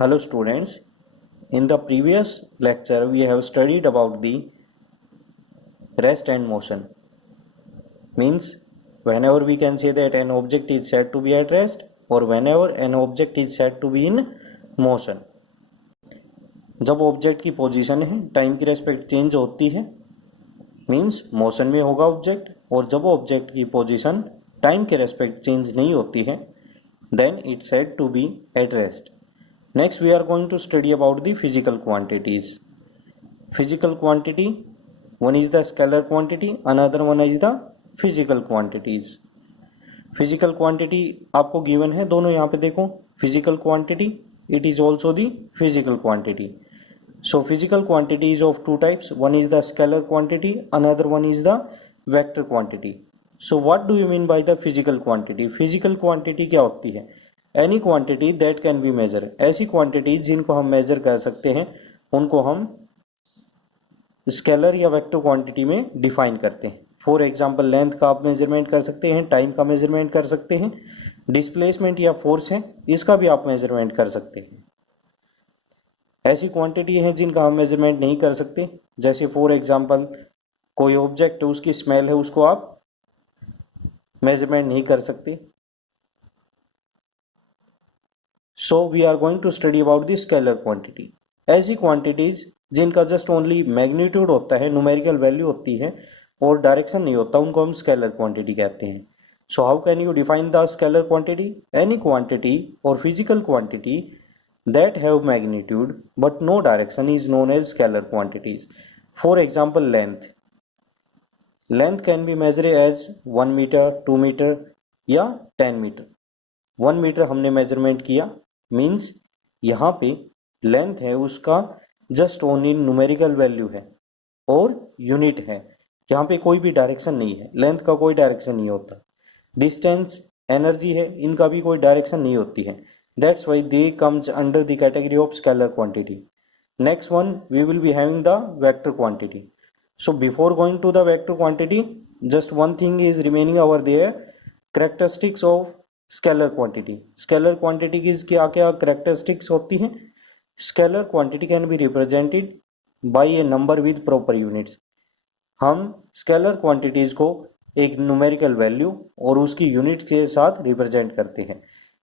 Hello students, in the previous lecture we have studied about the rest and motion. Means whenever we can say that an object is said to be at rest or whenever an object is said to be in motion. जब object की position है time की respect change होती है means motion में होगा object, और जब ऑब्जेक्ट की पोजीशन टाइम के रेस्पेक्ट चेंज नहीं होती है then it's said to be at rest. Next we are going to study about the physical quantities. Physical quantity, one is the scalar quantity, another one is the physical quantities. Physical quantity आपको given है, दोनों यहाँ पे देखो. Physical quantity, it is also the physical quantity. So physical quantity is of two types. One is the scalar quantity, another one is the vector quantity. So what do you mean by the physical quantity? Physical quantity क्या होती है? Any quantity that can be measure, ऐसी quantity जिनको हम major कर सकते हैं उनको हम स्केलर या वेक्टर क्वांटिटी में डिफाइन करते हैं. फॉर एग्जांपल लेंथ का आप मेजरमेंट कर सकते हैं, टाइम का मेजरमेंट कर सकते हैं, डिस्प्लेसमेंट या फोर्स है इसका भी आप मेजरमेंट कर सकते हैं. ऐसी क्वांटिटी हैं जिनका हम मेजरमेंट नहीं कर सकते, जैसे फॉर एग्जांपल कोई ऑब्जेक्ट है उसकी स्मेल है उसको आप मेजरमेंट नहीं कर सकते. So we are going to study about the scalar quantity. ऐसी क्वांटिटीज जिनका जस्ट ओनली मैग्नीट्यूड होता है, न्यूमेरिकल वैल्यू होती है और डायरेक्शन नहीं होता, उनको हम स्केलर क्वांटिटी कहते हैं. So how can you define the scalar quantity? Any quantity और physical quantity that have magnitude but no direction is known as scalar quantities. For example length. Length can be measure as 1 metre, 2 metre या 10 metre. 1 metre हमने measurement किया means यहाँ पे length है उसका just only numerical value है और unit है, यहाँ पे कोई भी डायरेक्शन नहीं है, लेंथ का कोई डायरेक्शन नहीं होता. डिस्टेंस, एनर्जी है, इनका भी कोई डायरेक्शन नहीं होती है. That's why they comes under the category of scalar quantity. Next one we will be having the vector quantity. So before going to the vector quantity just one thing is remaining over there, characteristics of scalar quantity. Scalar quantity की क्या क्या characteristics होती हैं? Scalar quantity can be represented by a number with proper units. हम scalar quantities को एक numerical value और उसकी यूनिट के साथ रिप्रेजेंट करते हैं.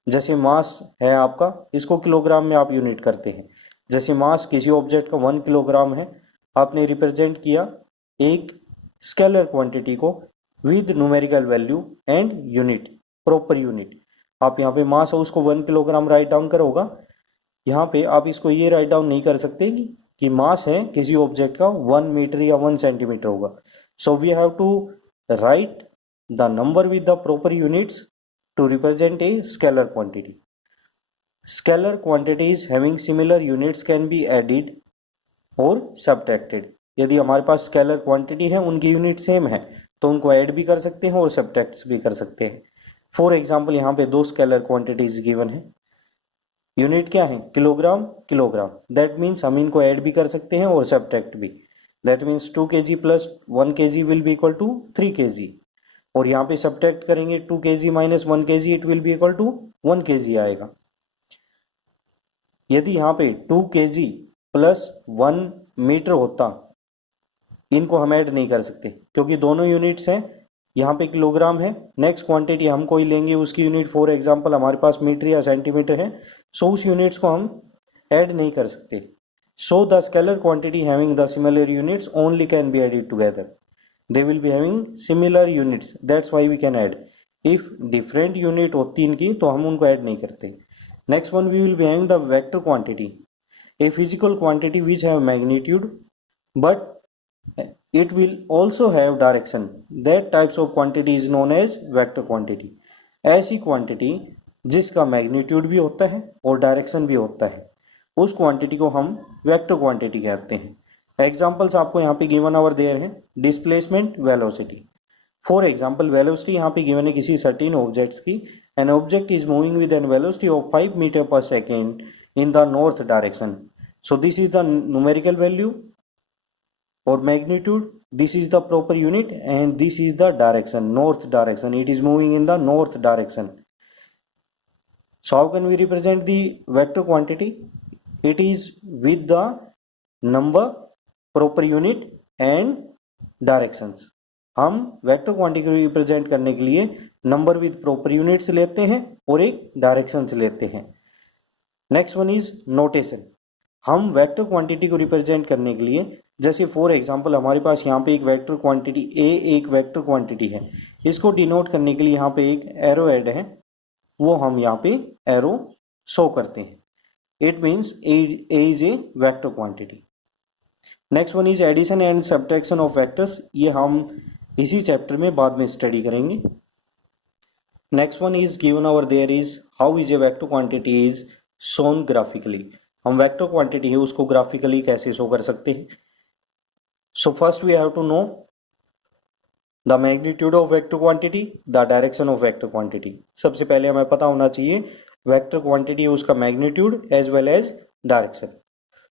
जैसे मास है आपका, इसको किलोग्राम में आप यूनिट करते हैं. जैसे मास किसी ऑब्जेक्ट का 1 किलोग्राम है, आपने रिप्रेजेंट किया एक स्केलर क्वांटिटी को with numerical value and unit, proper unit. आप यहाँ पे मास है उसको 1 किलोग्राम राइट डाउन करोगा, यहाँ पे आप इसको ये राइट डाउन नहीं कर सकते कि मास है किसी ऑब्जेक्ट का 1 मीटर या 1 सेंटीमीटर होगा. So we have to write the number with the proper units to represent a scalar quantity. Scalar quantities having similar units can be added और सब्ट्रैक्टेड. यदि हमारे पास स्केलर क्वांटिटी है उनकी यूनिट सेम है तो उनको ऐड भी कर सकते हैं और सब्ट्रैक्ट भी कर सकते हैं. फॉर एग्जाम्पल यहाँ पे 2 स्केलर क्वांटिटीज गिवन है, यूनिट क्या है? Kilogram, kilogram. दैट मीन्स हम इनको ऐड भी कर सकते हैं और सब्ट्रैक्ट भी. That means 2 kg plus 1 kg will be equal to 3 kg, और यहाँ पे सब्ट्रैक्ट करेंगे 2 kg minus 1 kg it will be equal to 1 kg आएगा. यदि यहाँ पे 2 kg प्लस 1 मीटर होता, इनको हम ऐड नहीं कर सकते क्योंकि दोनों यूनिट्स हैं. यहाँ पे किलोग्राम है, नेक्स्ट क्वांटिटी हम कोई लेंगे उसकी यूनिट फॉर एग्जांपल हमारे पास मीटर या सेंटीमीटर है, सो उस यूनिट्स को हम ऐड नहीं कर सकते. So the scalar quantity having the similar units only can be added together. They will be having similar units, that's why we can add. If different unit होती इनकी तो हम उनको ऐड नहीं करते. Next one we will be having the vector quantity, a physical quantity which have magnitude but it will also have direction. That types of quantity is known as vector quantity. ऐसी quantity जिसका magnitude भी होता है और direction भी होता है, उस क्वांटिटी को हम वेक्टर क्वांटिटी कहते हैं. एग्जांपल्स आपको यहाँ पे गिवन ओवर देयर है. Displacement, velocity. For example velocity यहाँ पे गिवन है किसी सर्टेन ऑब्जेक्ट्स की. An object is moving with an velocity of 5 metre पर second in the north direction. So this is the numerical value or magnitude, this is the proper unit and this is the direction, north direction. It is moving in the north direction. So how can we represent the vector quantity? It is with the number, proper unit and directions. हम vector quantity को represent करने के लिए number with proper units लेते हैं और एक directions लेते हैं। Next one is notation. हम वेक्टर क्वांटिटी को रिप्रेजेंट करने के लिए, जैसे फॉर एग्जांपल हमारे पास यहाँ पे एक वेक्टर क्वांटिटी ए एक वेक्टर क्वांटिटी है, इसको डिनोट करने के लिए यहाँ पे एक एरो ऐड है, वो हम यहाँ पे एरो शो करते हैं। It means a is a vector quantity. Next one is addition and subtraction of vectors. ये हम इसी चैप्टर में बाद में स्टडी करेंगे। Next one is given over there is how is a vector quantity is shown graphically. हम vector quantity है उसको ग्राफिकली कैसे शो कर सकते हैं। So first we have to know the magnitude of vector quantity, the direction of vector quantity. सबसे पहले हमें पता होना चाहिए वेक्टर क्वांटिटी उसका magnitude as well as direction.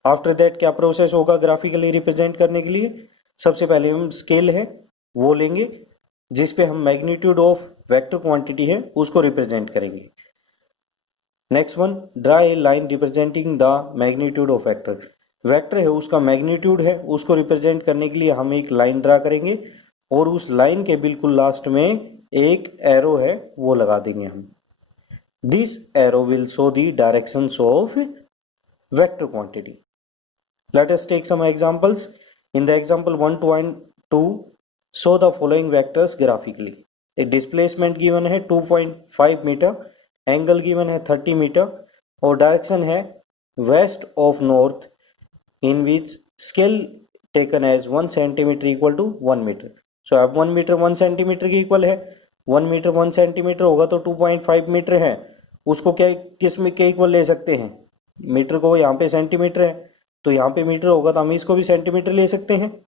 After that क्या प्रोसेस होगा ग्राफिकली रिप्रेजेंट करने के लिए। सबसे पहले हम स्केल है वो लेंगे जिसपे हम मैग्नीट्यूड ऑफ वेक्टर क्वांटिटी है उसको रिप्रेजेंट करेंगे। Next one, draw a line representing the magnitude of vector. Vector है उसका मैग्नीट्यूड है उसको रिप्रेजेंट करने के लिए हम एक लाइन ड्रा करेंगे और उस लाइन के बिल्कुल लास्ट में एक एरो है वो लगा देंगे हम। This arrow will show the directions of vector quantity. Let us take some examples. In the example 1.2 show the following vectors graphically. A displacement given है 2.5 मीटर, एंगल गिवन है 30 मीटर और डायरेक्शन है west of north in which scale taken as 1 centimetre equal to 1 metre. So अब 1 metre 1 centimetre के equal है। 1 metre 1 centimetre होगा तो 2.5 metre है, उसको क्या किस में के इक्वल ले सकते हैं, मीटर को, यहाँ पे सेंटीमीटर है तो यहाँ पे मीटर होगा तो हम इसको भी सेंटीमीटर ले सकते हैं।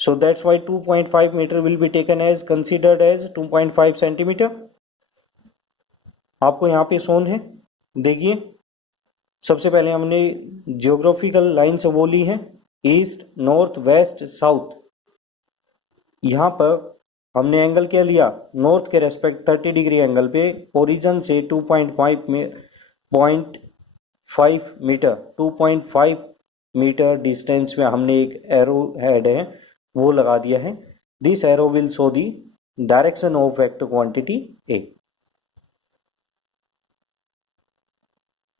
So that's why 2.5 metre will be taken as considered as 2.5 centimetre. आपको यहाँ पे शोन है, देखिए सबसे पहले हमने जियोग्राफिकल लाइन से वो ली है ईस्ट नॉर्थ वेस्ट साउथ। यहाँ पर हमने एंगल क्या लिया, नॉर्थ के रेस्पेक्ट 30 डिग्री एंगल पे ओरिजिन से 2.5 मीटर डिस्टेंस में हमने एक एरो हेड है वो लगा दिया है। This arrow will show the direction of vector quantity A.